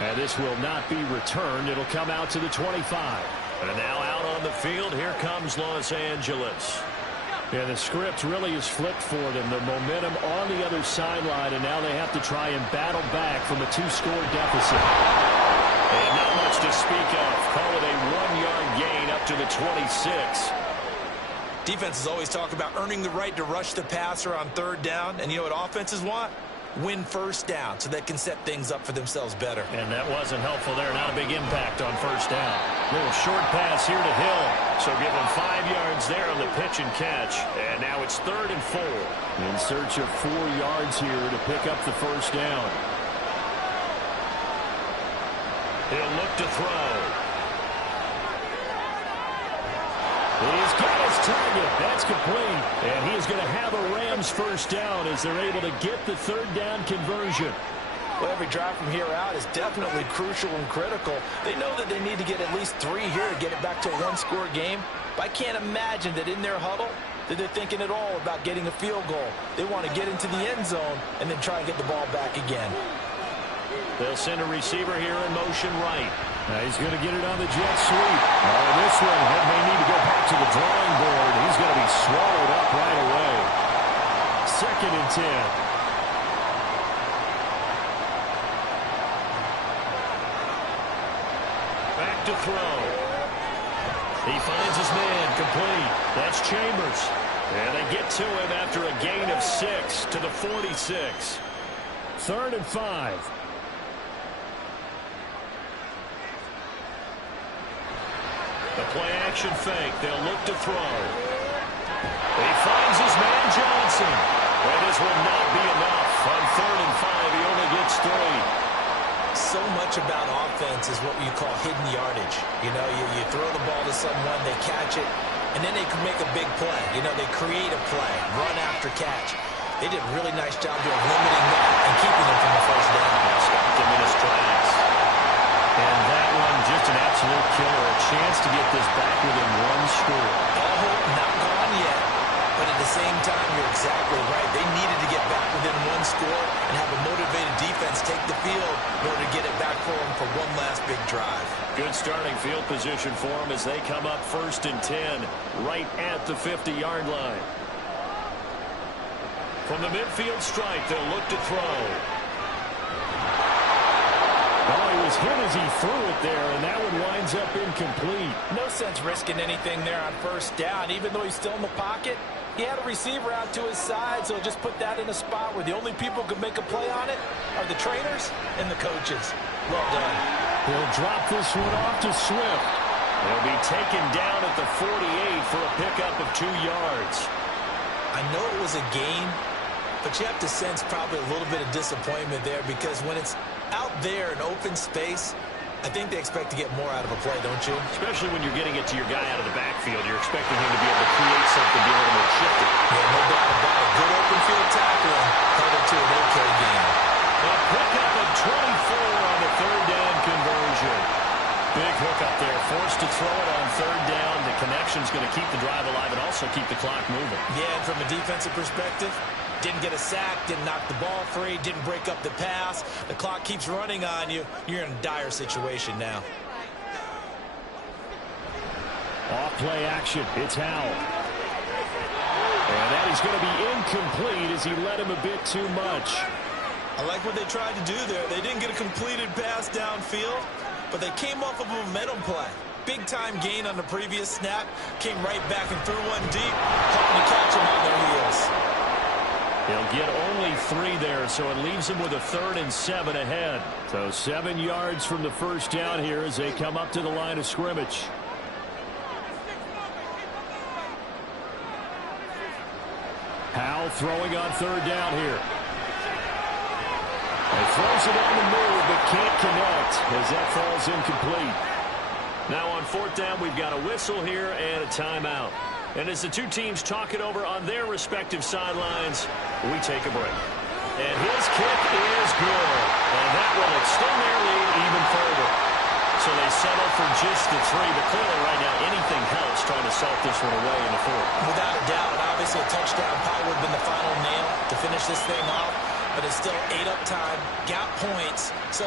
And this will not be returned. It'll come out to the 25. And now out on the field, here comes Los Angeles. Yeah, the script really is flipped for them. The momentum on the other sideline, and now they have to try and battle back from a 2-score deficit. And not much to speak of. Call it a 1-yard gain up to the 26. Defenses always talk about earning the right to rush the passer on 3rd down. And you know what offenses want? Win 1st down so they can set things up for themselves better. And that wasn't helpful there. Not a big impact on 1st down. Little short pass here to Hill. So give him 5 yards there on the pitch and catch. And now it's 3rd and 4. In search of 4 yards here to pick up the 1st down. He'll look to throw. He's his target. That's complete. And he is going to have a Rams first down as they're able to get the third down conversion. Well, every drive from here out is definitely crucial and critical. They know that they need to get at least 3 here to get it back to a one-score game. But I can't imagine that in their huddle that they're thinking at all about getting a field goal. They want to get into the end zone and then try and get the ball back again. They'll send a receiver here in motion right. Now he's going to get it on the jet sweep. Oh, this one may need to go back to the drawing board. He's going to be swallowed up right away. 2nd and 10. Back to throw. He finds his man complete. That's Chambers. And they get to him after a gain of 6 to the 46. 3rd and 5. The play-action fake. They'll look to throw. He finds his man Johnson. And this will not be enough. On 3rd and 5, he only gets 3. So much about offense is what you call hidden yardage. You know, you throw the ball to someone, they catch it, and then they can make a big play. You know, they create a play, run after catch. They did a really nice job of limiting that and keeping them from the first down. Stopped him in his tracks. And that one, just an absolute killer. A chance to get this back within 1 score. All hope not gone yet. But at the same time, you're exactly right. They needed to get back within 1 score and have a motivated defense take the field in order to get it back for them for one last big drive. Good starting field position for them as they come up 1st and 10 right at the 50-yard line. From the midfield stripe, they'll look to throw. Oh, he was hit as he threw it there, and that one winds up incomplete. No sense risking anything there on 1st down. Even though he's still in the pocket, he had a receiver out to his side, so just put that in a spot where the only people who can make a play on it are the trainers and the coaches. Well done. He'll drop this one off to Swift. He'll be taken down at the 48 for a pickup of 2 yards. I know it was a gain, but you have to sense probably a little bit of disappointment there because when it's out there in open space, I think they expect to get more out of a play, don't you? Especially when you're getting it to your guy out of the backfield. You're expecting him to be able to create something, be a little more shifted. Yeah, no doubt about it. Good open field tackling, headed to an okay game. A pickup of 24 on the 3rd down conversion. Big hook up there, forced to throw it on 3rd down. The connection's going to keep the drive alive and also keep the clock moving. Yeah, and from a defensive perspective, didn't get a sack, didn't knock the ball free, didn't break up the pass. The clock keeps running on you. You're in a dire situation now. Off play action. It's Howell. And that is going to be incomplete as he led him a bit too much. I like what they tried to do there. They didn't get a completed pass downfield, but they came off of a momentum play. Big-time gain on the previous snap. Came right back and threw one deep, hoping to catch them on their heels. They'll get only 3 there, so it leaves them with a 3rd and 7 ahead. So 7 yards from the first down here as they come up to the line of scrimmage. Howell throwing on 3rd down here. He throws it on the move, but can't connect as that falls incomplete. Now on 4th down, we've got a whistle here and a timeout. And as the two teams talk it over on their respective sidelines, we take a break. And his kick is good. And that will extend their lead even further. So they settle for just the 3. But clearly right now, anything helps trying to salt this one away in the 4th. Without a doubt, obviously a touchdown probably would have been the final nail to finish this thing off. But it's still 8 up time, got points. So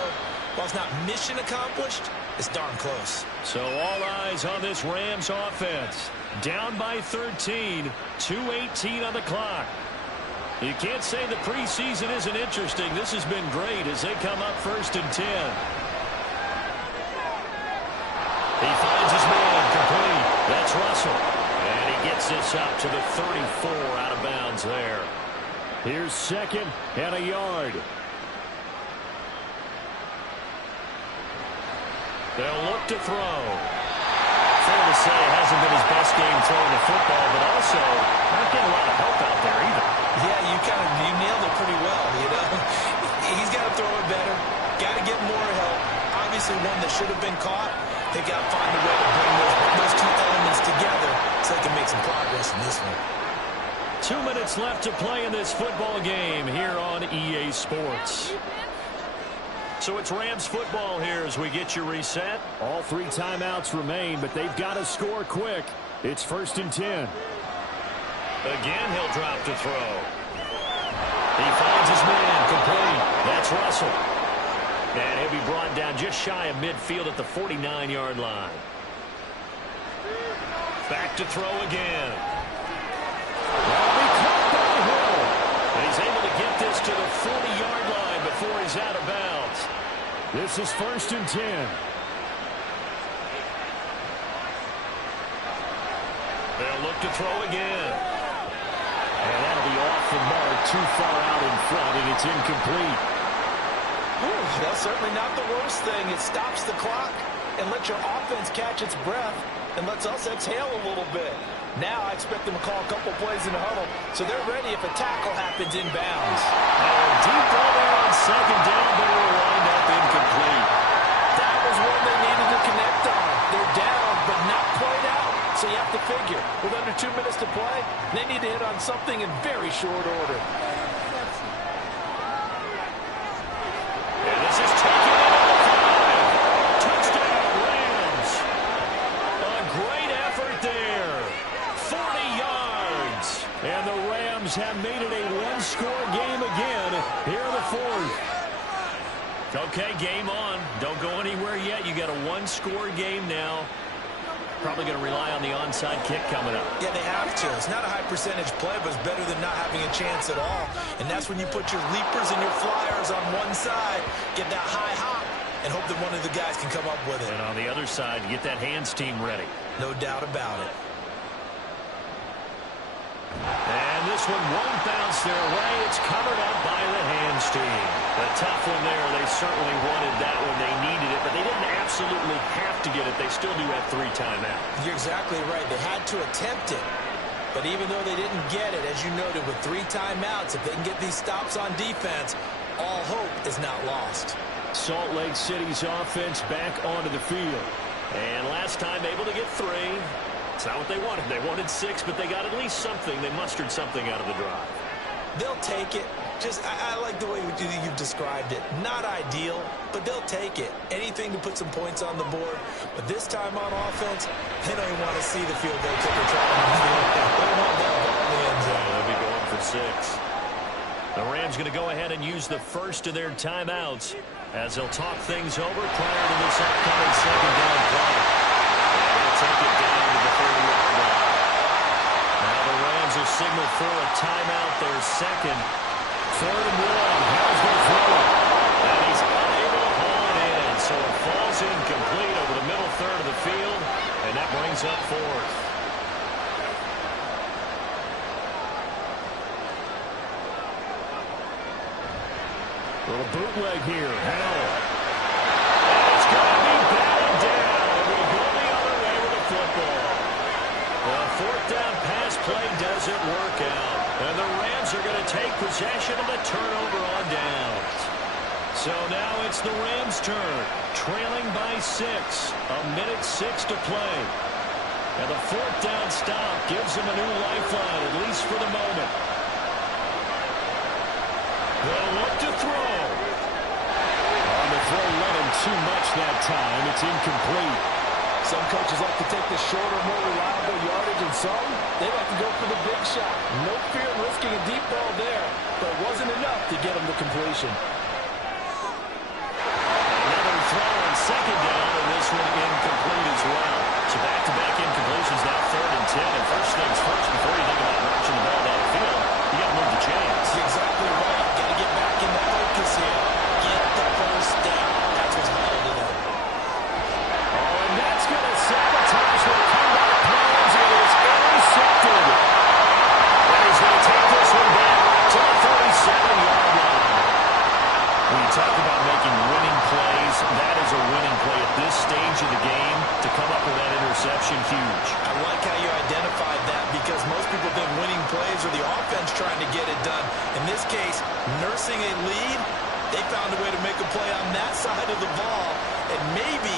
while it's not mission accomplished, it's darn close. So all eyes on this Rams offense. Down by 13, 2:18 on the clock. You can't say the preseason isn't interesting. This has been great as they come up 1st and 10. He finds his man complete. That's Russell. And he gets this up to the 34 out of bounds there. Here's 2nd and a yard. They'll look to throw. Fair to say it hasn't been his best game throwing the football, but also not getting a lot of help out there either. Yeah, you nailed it pretty well, you know. He's got to throw it better. Got to get more help. Obviously one that should have been caught. They got to find a way to bring those 2 elements together so they can make some progress in this one. 2 minutes left to play in this football game here on EA Sports. So it's Rams football here as we get you reset. All 3 timeouts remain, but they've got to score quick. It's 1st and 10. Again, he'll drop to throw. He finds his man complete. That's Russell. And he'll be brought down just shy of midfield at the 49-yard line. Back to throw again. That'll be caught by Hill. And he's able to get this to the 40-yard line before he's out of bounds. This is 1st and 10. They'll look to throw again. And that'll be off the mark, too far out in front, and it's incomplete. Ooh, that's certainly not the worst thing. It stops the clock and lets your offense catch its breath and lets us exhale a little bit. Now I expect them to call a couple plays in the huddle, so they're ready if a tackle happens inbounds. Deep ball there on 2nd down, but it'll wind up incomplete. That was one they needed to connect on. They're down, but not quite out. So you have to figure, with under 2 minutes to play, they need to hit on something in very short order. And this is taken into the 5. Touchdown, Rams. A great effort there. 40 yards. And the Rams have made it a one-score game again here in the 4th. Okay, game on. Don't go anywhere yet. You got a one-score game now. Probably going to rely on the onside kick coming up. Yeah, they have to. It's not a high percentage play, but it's better than not having a chance at all. And that's when you put your leapers and your flyers on one side, get that high hop, and hope that one of the guys can come up with it. And on the other side, get that hands team ready. No doubt about it. And this one won't bounce their way. It's covered up by the hands team. A tough one there. They certainly wanted that one. They needed it, but they didn't absolutely have to get it. They still do have 3 timeouts. You're exactly right. They had to attempt it. But even though they didn't get it, as you noted, with 3 timeouts, if they can get these stops on defense, all hope is not lost. Salt Lake City's offense back onto the field. And last time able to get 3. It's not what they wanted. They wanted 6, but they got at least something. They mustered something out of the drive. They'll take it. I like the way you've described it. Not ideal, but they'll take it. Anything to put some points on the board. But this time on offense, they don't even want to see the field goal kicker trying to field. They don't want that ball in the end zone. They'll be going for 6. The Rams going to go ahead and use the first of their timeouts as they'll talk things over prior to this upcoming 2nd down play. And they'll take it down to the 30-yard line. Now the Rams will signal for a timeout, their 2nd. 3rd and 1. How's going to throw it? And he's unable to haul it in. So it falls incomplete over the middle 3rd of the field. And that brings up 4th. Little bootleg here. Howell. And it's going to be batted down. And we go the other way with the football. The 4th down pass play doesn't work out. And the Rams are going to take possession of the turnover on downs. So now it's the Rams' turn, trailing by 6. 1:06 to play. And the 4th down stop gives them a new lifeline, at least for the moment. They'll look to throw. On the throw, let him too much that time. It's incomplete. Some coaches like to take the shorter, more reliable yardage, and some, they like to go for the big shot. No fear in risking a deep ball there, but it wasn't enough to get them to completion. Another throw on 2nd down, and this one incomplete as well. So back-to-back incompletions, now 3rd and 10. And first things first, before you think about marching the ball down the field, you got to move the chains. You're exactly right. Got to get back in the focus here. Get the first down. That's what's vital to them. Oh, and that's going to sabotage their comeback plans. It is intercepted. And he's going to take this one back to the 37-yard line. When you talk about making winning plays, that is a winning play at this stage of the game. To come up with that interception, huge. I like how you identified that because most people think winning plays are the offense trying to get it done. In this case, nursing a lead, they found a way to make a play on that side of the ball and maybe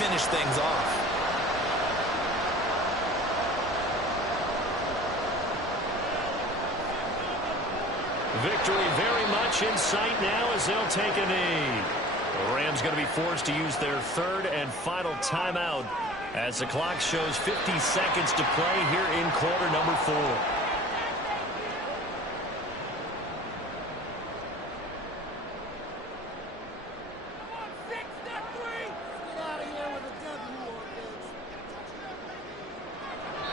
finish things off. Victory very much in sight now as they'll take a knee. The Rams going to be forced to use their third and final timeout as the clock shows 50 seconds to play here in quarter number 4.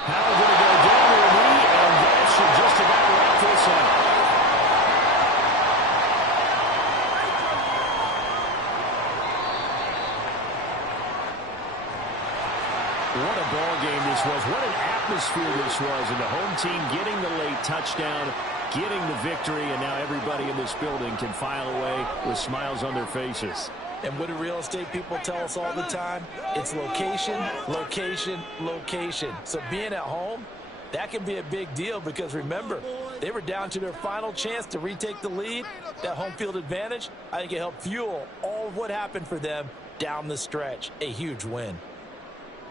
Howell going to go down to a knee, and that should just about wrap this up. What a ball game this was. What an atmosphere this was. And the home team getting the late touchdown, getting the victory, and now everybody in this building can file away with smiles on their faces. And what do real estate people tell us all the time? It's location, location, location. So being at home, that can be a big deal because remember, they were down to their final chance to retake the lead. That home field advantage, I think it helped fuel all of what happened for them down the stretch. A huge win.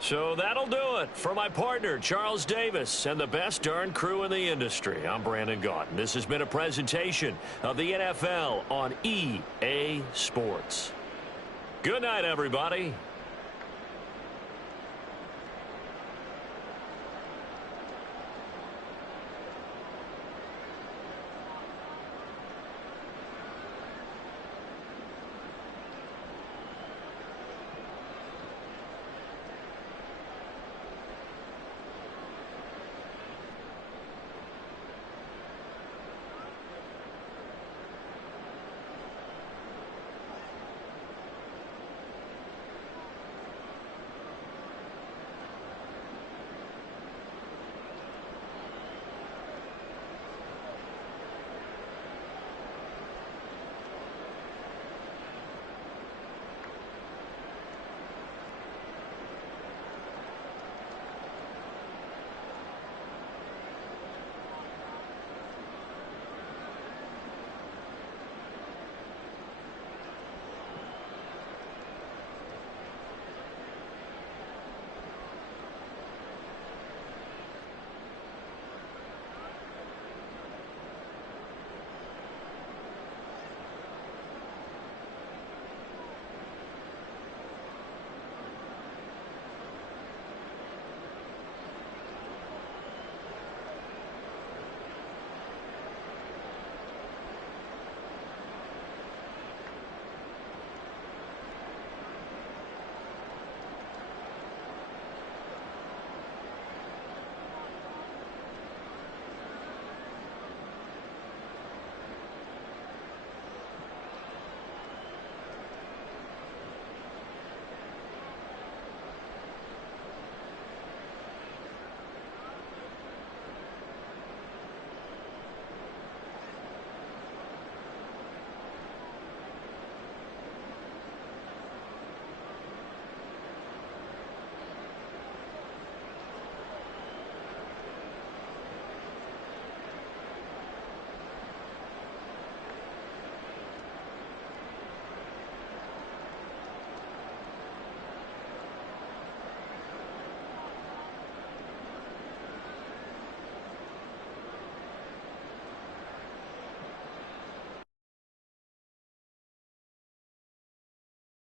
So that'll do it for my partner, Charles Davis, and the best darn crew in the industry. I'm Brandon Gaudin. This has been a presentation of the NFL on EA Sports. Good night, everybody.